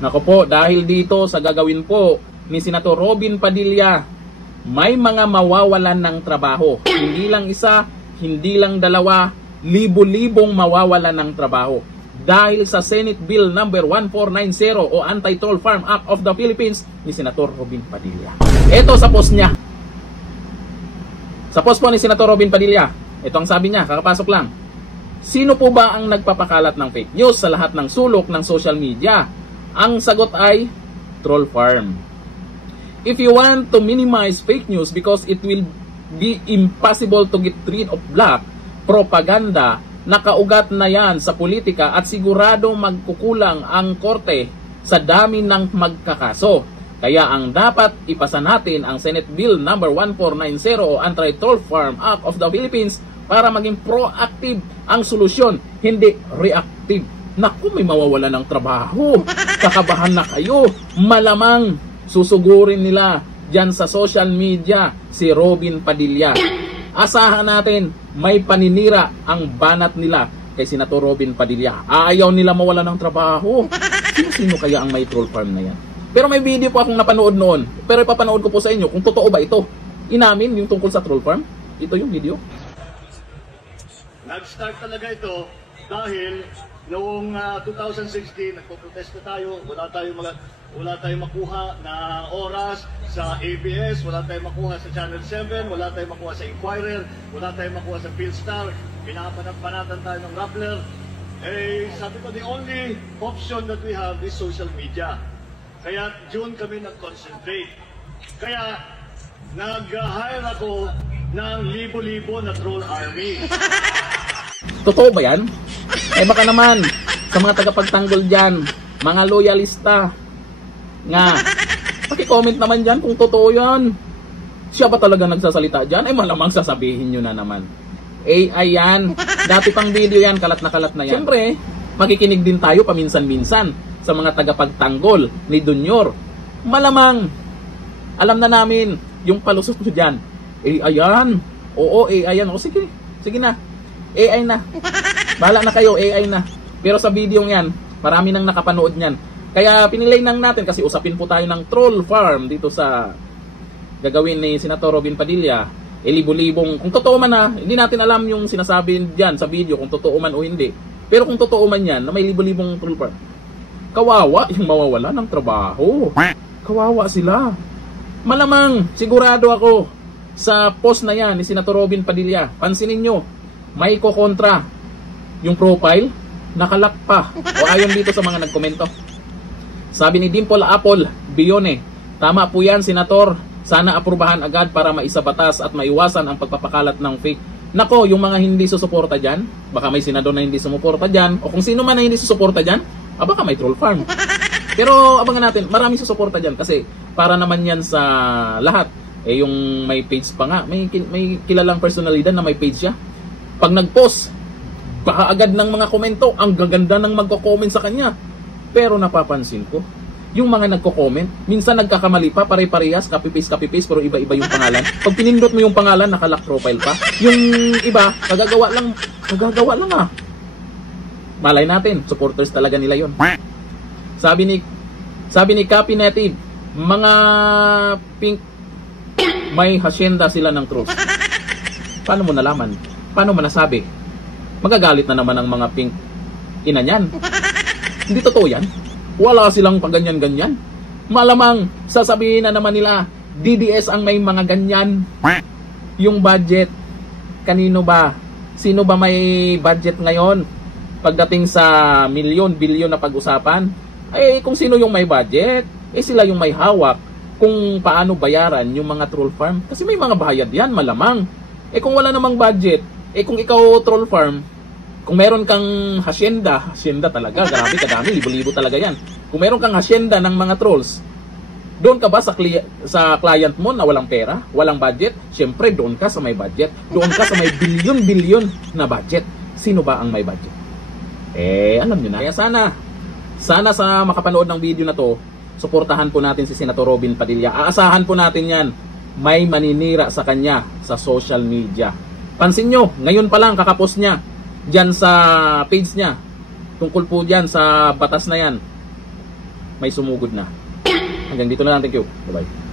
Nako po, dahil dito sa gagawin po ni Senator Robin Padilla, may mga mawawalan ng trabaho. Hindi lang isa, hindi lang dalawa, libo-libong mawawalan ng trabaho. Dahil sa Senate Bill number 1490 o Anti-Troll Farm Act of the Philippines ni Senator Robin Padilla. Ito sa post niya. Sa post po ni Senator Robin Padilla, ito ang sabi niya, kakapasok lang. Sino po ba ang nagpapakalat ng fake news sa lahat ng sulok ng social media? Ang sagot ay Troll Farm. If you want to minimize fake news because it will be impossible to get rid of black propaganda, nakaugat na yan sa politika at sigurado magkukulang ang korte sa dami ng magkakaso. Kaya ang dapat ipasa natin ang Senate Bill number 1490 o Anti-Troll Farm Act of the Philippines para maging proactive ang solusyon, hindi reactive. Naku, may mawawala ng trabaho. Kakabahan na kayo. Malamang susugurin nila dyan sa social media si Robin Padilla. Asahan natin, may paninira ang banat nila kay Senator Robin Padilla. Ayaw nila mawala ng trabaho. Sino-sino kaya ang may troll farm na yan? Pero may video po akong napanood noon. Pero ipapanood ko po sa inyo kung totoo ba ito. Inamin yung tungkol sa troll farm. Ito yung video. Nag-start talaga ito dahil noong 2016 nagpo-protesta tayo, wala tayong makuha na oras sa ABS, wala tayong makuha sa Channel 7, wala tayong makuha sa Inquirer, wala tayong makuha sa Philstar, pinapanatan tayo ng Rappler. Eh, sabi ko, the only option that we have is social media. Kaya June kami nag-concentrate. Kaya nag-hire ako ng libo-libo na troll army. Totoo ba yan? Eh baka naman sa mga tagapagtanggol dyan, mga loyalista nga, paki-comment naman dyan kung totoo yan. Siya ba talaga nagsasalita dyan? Eh malamang sasabihin nyo na naman. AI yan. Dati pang video yan, kalat na yan. Siyempre, makikinig din tayo paminsan-minsan sa mga tagapagtanggol ni Dunyor. Malamang, alam na namin yung palusot nyo dyan. AI yan. Oo, AI yan. O sige, sige na. AI na. Bahala na kayo, AI na. Pero sa video yan, marami nang nakapanood niyan. Kaya pinilay nang natin kasi usapin po tayo ng troll farm dito sa gagawin ni Senator Robin Padilla. Libo-libong, kung totoo man na, hindi natin alam yung sinasabi diyan sa video kung totoo man o hindi. Pero kung totoo man yan, na may libo-libong troll farm, kawawa yung mawawala ng trabaho. Kawawa sila. Malamang, sigurado ako sa post na yan ni Senator Robin Padilla. Pansinin nyo, may kokontra yung profile, nakalak pa. O ayon dito sa mga nagkomento. Sabi ni Dimple Apple Bione, tama po yan, Senator. Sana aprubahan agad para maisabatas at maiwasan ang pagpapakalat ng fake. Nako, yung mga hindi susuporta dyan, baka may senador na hindi sumuporta dyan, o kung sino man na hindi susuporta dyan, baka may troll farm. Pero abangan natin, maraming susuporta dyan kasi para naman yan sa lahat. Eh yung may page pa nga, may kilalang personalidad na may page siya. Pag nag-post, baka agad ng mga komento, ang gaganda ng magko-comment sa kanya. Pero napapansin ko, yung mga nagko-comment, minsan nagkakamali pa, pare-parehas, copy-paste, pero iba-iba yung pangalan. Pag pinindot mo yung pangalan, nakalock profile pa. Yung iba, nagagawa lang ah. Malay natin, supporters talaga nila yon. Sabi ni Copy Native, mga pink, may hacienda sila ng trolls. Paano mo nalaman? Paano mo nasabi? Magagalit na naman ang mga pink ina niyan. Hindi totoo yan. Wala silang pagganyan-ganyan. Malamang sasabihin na naman nila, DDS ang may mga ganyan. Yung budget, kanino ba? Sino ba may budget ngayon? Pagdating sa milyon, bilyon na pag-usapan, eh kung sino yung may budget, eh sila yung may hawak kung paano bayaran yung mga troll farm. Kasi may mga bayad yan, malamang. Eh kung wala namang budget, eh kung ikaw troll farm, kung meron kang hacienda talaga, grabe, kadami, libo-libo talaga yan. Kung meron kang hacienda ng mga trolls, doon ka ba sa client mo na walang pera, walang budget? Siyempre, doon ka sa may budget. Doon ka sa may bilyon-bilyon na budget. Sino ba ang may budget? Eh, alam nyo na. Kaya sana sa makapanood ng video na to, suportahan po natin si Senator Robin Padilla. Aasahan po natin yan. May maninira sa kanya sa social media. Pansin nyo, ngayon pa lang kakapost niya dyan sa page niya tungkol po dyan sa batas na yan. may sumugod na. Hanggang dito na lang. Thank you. Bye-bye.